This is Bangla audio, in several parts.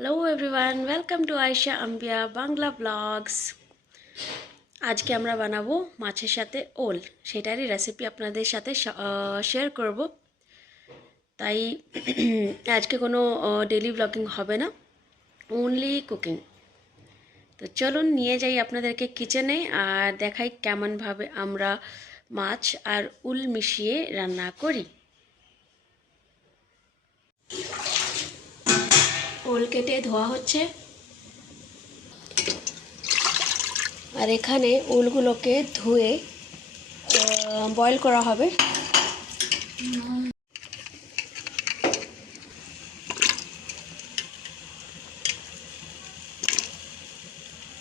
Hello everyone, welcome to Ayesha আম্বিয়া বাংলা ব্লগস। আজকে আমরা বানাবো মাছের সাথে ওল, সেটারই রেসিপি আপনাদের সাথে শেয়ার করব। তাই আজকে কোনো ডেইলি ব্লগিং হবে না, ওনলি কুকিং। তো চলুন নিয়ে যাই আপনাদেরকে কিচেনে আর দেখাই কেমনভাবে আমরা মাছ আর উল মিশিয়ে রান্না করি। ওল কেটে ধোয়া হচ্ছে, আর এখানে উলগুলোকে ধুয়ে বয়েল করা হবে।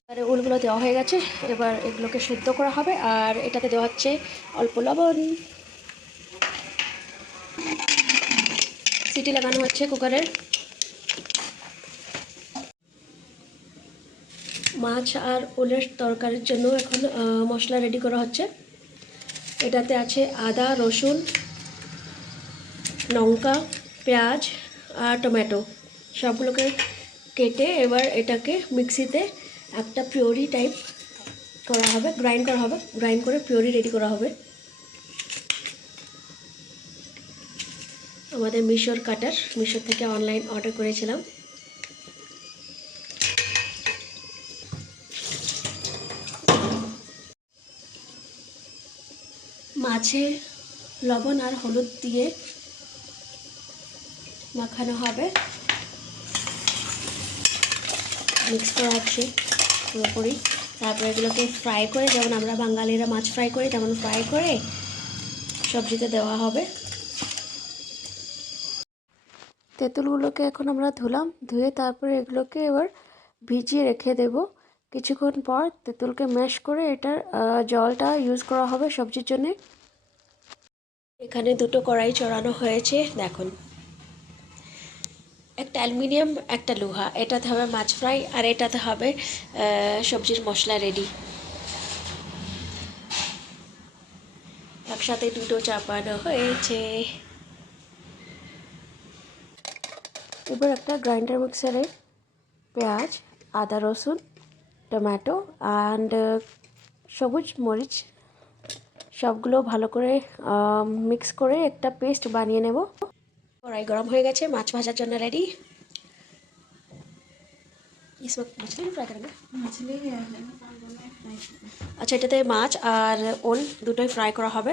এবারে উলগুলো দেওয়া হয়ে গেছে, এবার এগুলোকে সেদ্ধ করা হবে। আর এটাতে দেওয়া হচ্ছে অল্প লবণ, সিটি লাগানো হচ্ছে কুকারের। মাছ আর ওলের তরকারির জন্য এখন মশলা রেডি করা হচ্ছে। এটাতে আছে আদা, রসুন, লঙ্কা, পেঁয়াজ আর টমেটো, সবগুলোকে কেটে এবার এটাকে মিক্সিতে একটা পিউরি টাইপ করা হবে, গ্রাইন্ড করা হবে। গ্রাইন্ড করে পিউরি রেডি করা হবে। আমাদের মিশোর কাটার, মিশো থেকে অনলাইন অর্ডার করেছিলাম। মাছে লবণ আর হলুদ দিয়ে মাখানো হবে, মিক্স করা হচ্ছে পুরোপুরি। তারপরে এগুলোকে ফ্রাই করে, যেমন আমরা বাঙালিরা মাছ ফ্রাই করি তেমন ফ্রাই করে সবজিতে দেওয়া হবে। তেঁতুলগুলোকে এখন আমরা ধুয়ে তারপরে এগুলোকে এবার ভিজিয়ে রেখে দেব। কিছুক্ষণ পর তেঁতুলকে ম্যাশ করে এটার জলটা ইউজ করা হবে সবজির জন্যে। এখানে দুটো কড়াই চড়ানো হয়েছে, দেখুন। একটা অ্যালুমিনিয়াম, একটা লোহা। এটাতে হবে মাছ ফ্রাই আর এটাতে হবে সবজির মশলা রেডি। একসাথে দুটো চাপানো হয়েছে। এবার একটা গ্রাইন্ডার মিক্সারে পেঁয়াজ, আদা, রসুন, টমেটো অ্যান্ড সবুজ মরিচ সবগুলো ভালো করে মিক্স করে একটা পেস্ট বানিয়ে নেব। কড়াই গরম হয়ে গেছে, মাছ ভাজার জন্য রেডি। আচ্ছা, এটাতে মাছ আর ওল দুটোই ফ্রাই করা হবে।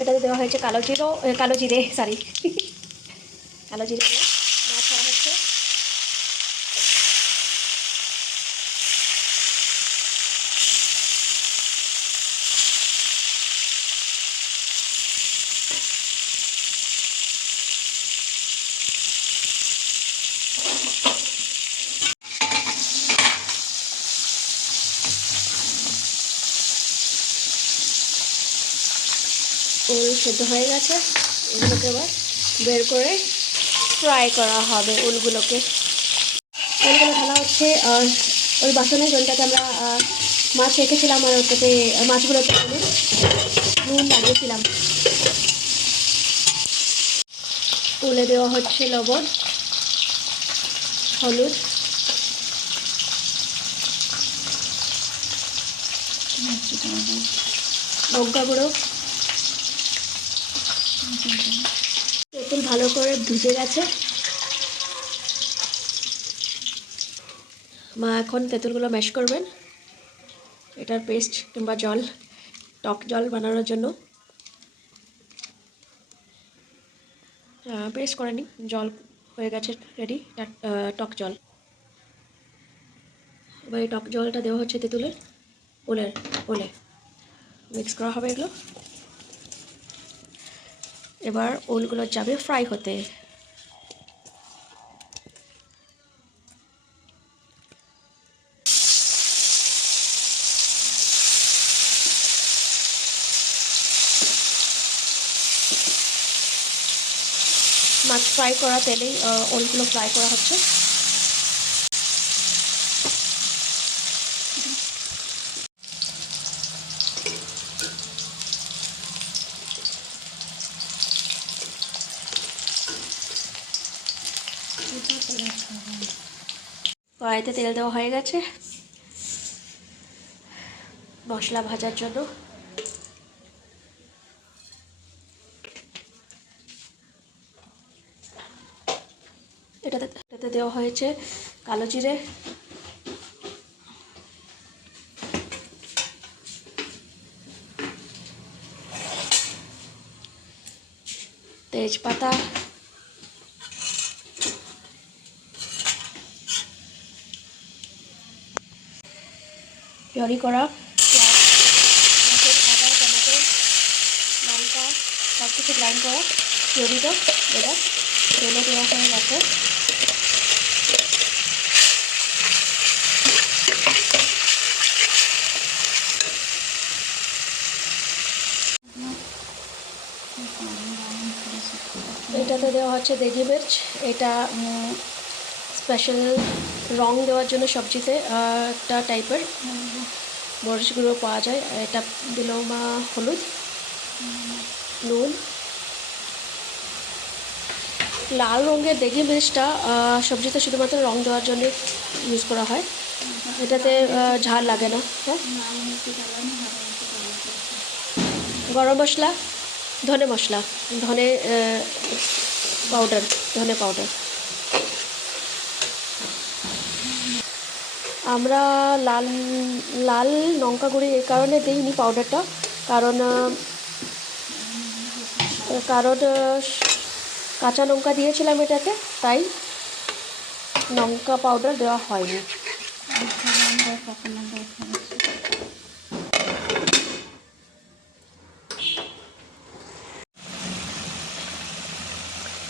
এটাতে দেওয়া হয়েছে কালো জিরে সরি কালো জিরে দিয়ে মাছ করা হচ্ছে। ওল সেদ্ধ হয়ে গেছে, এগুলোকে এবার বের করে ফ্রাই করা হবে। ওলগুলো ঢালা হচ্ছে ওই বাসনের জলটাতে আমরা মাছ রেখেছিলাম, আর ওটাতে মাছগুলোতে আমি নুন লাগিয়েছিলাম। ওলে দেওয়া হচ্ছে লবণ, হলুদ, লঙ্কা গুঁড়ো। তেঁতুল ভালো করে ভিজে গেছে। মা এখন তেঁতুলগুলো ম্যাশ করবেন, এটার পেস্ট কিংবা জল, টক জল বানানোর জন্য। পেস্ট করে নিই, জল হয়ে গেছে রেডি, টক জল। এবার এই টক জলটা দেওয়া হচ্ছে তেঁতুলের ওলে মিক্স করা হবে এগুলো। এবার ওলগুলো যাবে ফ্রাই হতে। মাছ ফ্রাই করা তেলেই ওলগুলো ফ্রাই করা হচ্ছে। কড়াইতে তেল দেওয়া হয়ে গেছে মশলা ভাজার জন্য। এটাতে দেওয়া হয়েছে কালো জিরে, তেজপাতা, পিউরি করা আদা, টমেটো, লঙ্কা সব কিছু গ্রাইন্ড করা পিউরিটা এটা তেলে দেওয়া হয়ে গেছে। এটাতে দেওয়া হচ্ছে দেগি মির্চ, এটা স্পেশাল রং দেওয়ার জন্য সবজিতে একটা টাইপের মরিচ গুঁড়ো পাওয়া যায়। এটা দিল মা হলুদ, নুন। লাল রঙের দেগি মির্চটা সবজিতে শুধুমাত্র রং দেওয়ার জন্য ইউজ করা হয়, এটাতে ঝাল লাগে না। হ্যাঁ, গরম মশলা, ধনে মশলা, ধনে পাউডার, ধনে পাউডার। আমরা লাল লাল লঙ্কা গুঁড়ি এই কারণে দিইনি পাউডারটা, কারণ কাঁচা লঙ্কা দিয়েছিলাম এটাতে, তাই লঙ্কা পাউডার দেওয়া হয়নি।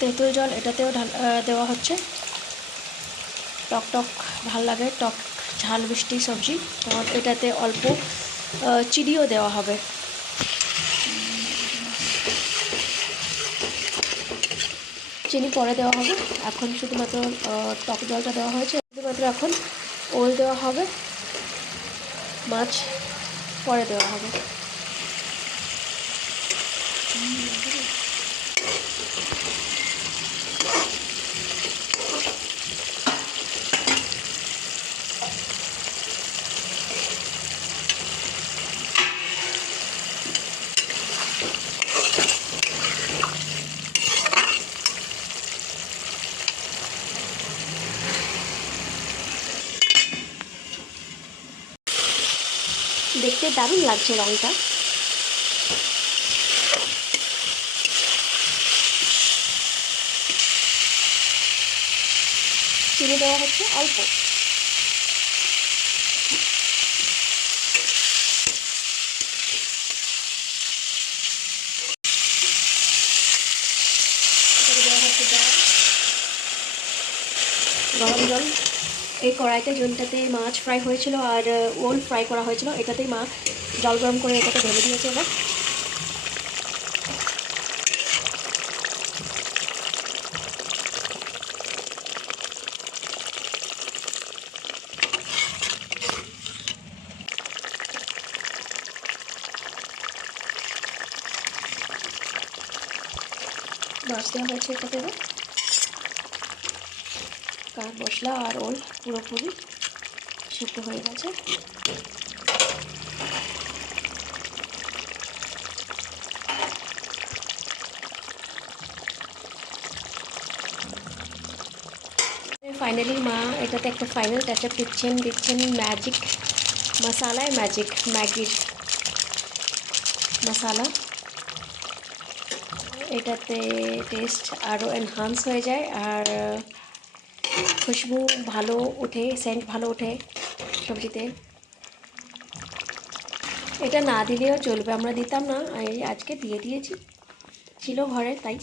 তেঁতুল জল এটাতেও দেওয়া হচ্ছে, টক টক ভাল লাগে, টক ঝাল মিষ্টি সবজি। তো এটাতে অল্প চিনিও দেওয়া হবে। চিনি পরে দেওয়া হবে, এখন শুধুমাত্র টক জলটা দেওয়া হয়েছে। শুধুমাত্র এখন ওল দেওয়া হবে, মাছ পরে দেওয়া হবে। দেখতে দারুণ লাগছে রংটা। চিনি দেওয়া হচ্ছে অল্প। দেওয়া হচ্ছে গরম জল। এই কড়াইতে জলটাতে মাছ ফ্রাই হয়েছিল আর ওল ফ্রাই করা হয়েছিল, এটাতেই মা জল গরম করে এটাতে ঢেলে দিয়েছে। এবার মাছ দেওয়া হয়েছে এটাতে। এবার কাঠ মশলা আর ওল পুরোপুরি সেদ্ধ হয়ে গেছে। ফাইনালি মা এটাতে একটা ফাইনাল টাচ আপ দিচ্ছেন ম্যাজিক মশালায়, ম্যাগির মশালা। এটাতে টেস্ট আরও এনহান্স হয়ে যায় আর খুশবু ভালো ওঠে, সেন্ট ভালো ওঠে সবজিতে। এটা না দিলেও চলবে, আমরা দিতাম না, এই আজকে দিয়ে দিয়েছি, ছিল ঘরে তাই।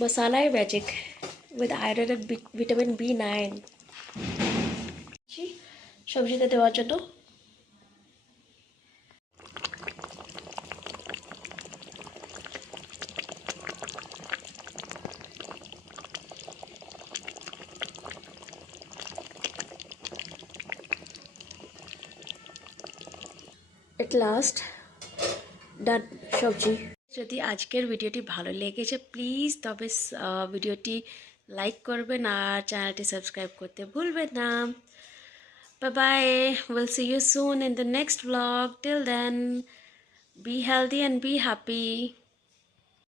মশালায় magic with iron and vitamin B9 সবজিতে দেওয়ার জন্য। At last, done সবজি। যদি আজকের ভিডিওটি ভালো লেগেছে প্লিজ তবে ভিডিওটি লাইক করবেন আর চ্যানেলটি সাবস্ক্রাইব করতে ভুলবেন না। Bye bye, we'll see you soon in the next vlog. Till then, be healthy and be happy.